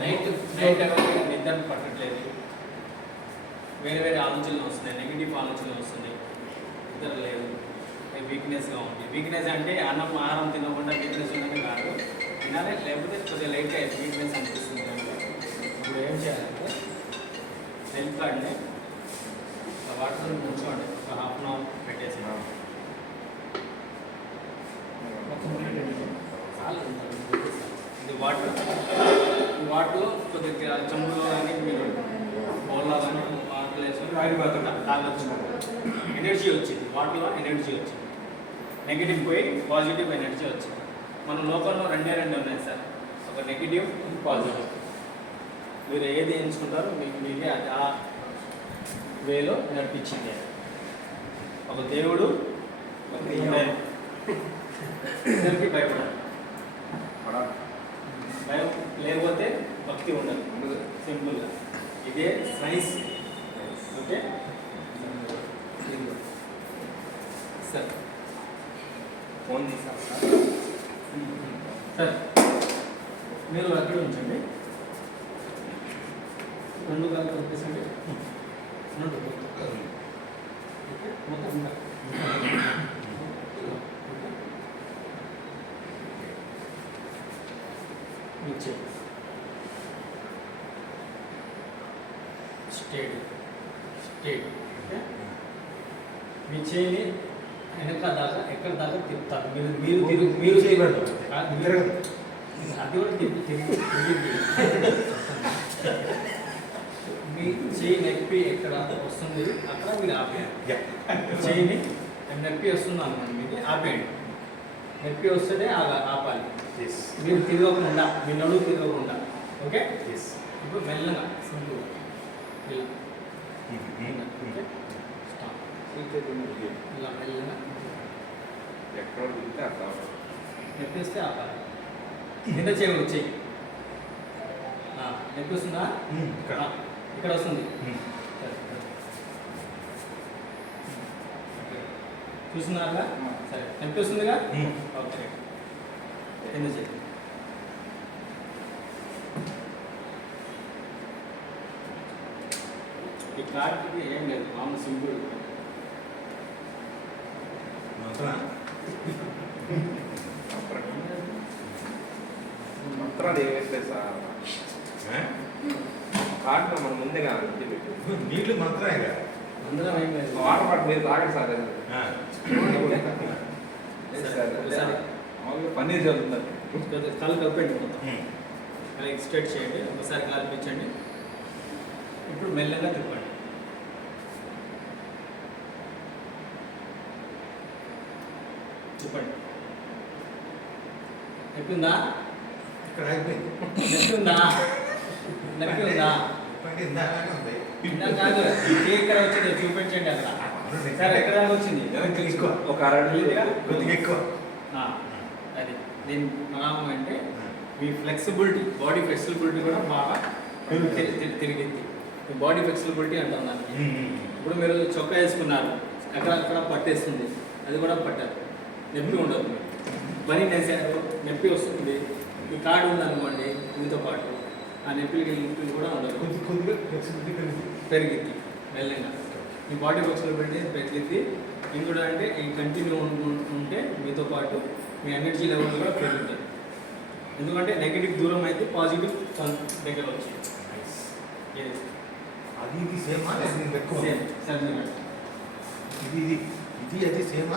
Night night నిద్ర పట్టట్లేదు, వేరే వేరే ఆలోచనలు వస్తున్నాయి, నెగిటివ్ ఆలోచనలు వస్తున్నాయి, నిద్ర లేదు, వీక్నెస్గా ఉంది. వీక్నెస్ అంటే అన్నం ఆహారం తినకుండా వీక్నెస్ ఉందని కాదు, తినాలి, లేకపోతే కొద్దిగా లైట్గా వీక్నెస్ అనిపిస్తుంది. ఇప్పుడు ఏం చేయాలంటే హెల్త్ కార్డ్ని వాటర్ ఉంచుకోండి, ఒక హాఫ్ అన్ అవర్ పెట్టేసి ఇది వాటర్లో కొద్దిగా చెంబులో కానీ మీరు బౌల్లో కానీ వాటర్ వేసుకొని తాగొచ్చు. ఎనర్జీ వచ్చింది, వాటర్లో ఎనర్జీ వచ్చింది, నెగిటివ్ పోయి పాజిటివ్ ఎనర్జీ వచ్చింది. మన లోపల రెండు ఉన్నాయి సార్, ఒక నెగిటివ్ పాజిటివ్. మీరు ఏది ఎంచుకుంటారో మీకే అది ఆ వేలో నడిపించింది. ఒక దేవుడు ఇద్దరికి భయపడాలి, భయం లేకపోతే భక్తి ఉండదు. సింపుల్గా ఇదే సైన్స్. ఓకే సార్, ఫోన్ తీసాను సార్, మీరు అక్కడ ఉంచండి, రెండు కాలు కలిపేసండి. ఓకే మొత్తం స్టేట్ ఓకే. మీ చేయిని వెనక దాకా ఎక్కడ దాకా తిప్పుతారు. మీరు చేయబడ్డారు అది కూడా తిరిగి మీ చేయి నొప్పి ఎక్కడ వస్తుంది అక్కడ మీరు ఆపేయండి. చేయిని నొప్పి వస్తుంది అనుకోండి, మీకు ఆపేయండి. నొప్పి వస్తే ఆపాలి, మీరు తిరగకుండా, మీ నడువు తిరగకుండా. ఓకే, ఇప్పుడు మెల్లగా సింపుల్గా ఇలా మెల్లగా నొప్పిస్తే ఆపాలి. కింద చేయకూడదు, చెయ్యి నొప్పి వస్తుందా, ఇక్కడ వస్తుంది, చూస్తున్నారా? సరే, నొప్పి వస్తుందిగా, ఓకే కింద చెయ్యి. ఈ కార్డ్కి ఏం లేదు, మామూలు సింపుల్. మంత్రాలు ఏవేస్తే సార్ కార్డు మన ముందుగా నీళ్ళు మంత్రమే కదా, అందరం ఏం లేదు. వాటర్ పాటు మీరు తాగండి సార్. పన్నీర్ చదువుతుంది, కాలు కలిపండి, మొత్తం అలా స్ట్రెచ్ చేయండి, ఒకసారి కలిపించండి. ఇప్పుడు మెల్లగా తిప్పండి. తిప్పండి. నొప్పి ఉందా? ఇక్కడ అయిపోయింది. నొప్పి ఉందా? నొప్పి ఉందా? ఇందా కాదు, ఇక్కడ వచ్చింది చూపించండి. అక్కడ సార్ ఎక్కడ వచ్చింది? ఒక అరవై కొద్దిగా ఎక్కువ. అది దీని నామం అంటే మీ ఫ్లెక్సిబిలిటీ, బాడీ ఫ్లెక్సిబిలిటీ కూడా బాగా తిరిగింది. బాడీ ఫ్లెక్సిబిలిటీ అంటాం దాన్ని. ఇప్పుడు మీరు చొక్కా వేసుకున్నారు, అక్కడ పట్టేస్తుంది, అది కూడా పట్టారు, నొప్పి ఉండదు. పని వేసారు, నొప్పి వస్తుంది. ఈ కార్డు ఉందనుకోండి, మీతో పాటు ఆ నొప్పి కూడా ఉండదు, కొద్దిగా ఫ్లెక్సిబిలిటీ పెరిగింది మెల్లగా. మీ బాడీ ఫ్లెక్సిబిలిటీ పెరిగింది. ఇంకోటి అంటే ఈ కంటిన్యూ ఉంటే మీతో పాటు మీ ఎనర్జీ లెవెల్ కూడా పెరుగుతాయి. ఎందుకంటే నెగిటివ్ దూరం అయితే పాజిటివ్ దగ్గర వచ్చింది. అది ఇది సేమా, ఎక్కువ సేమ్ ఇది అది సేమా.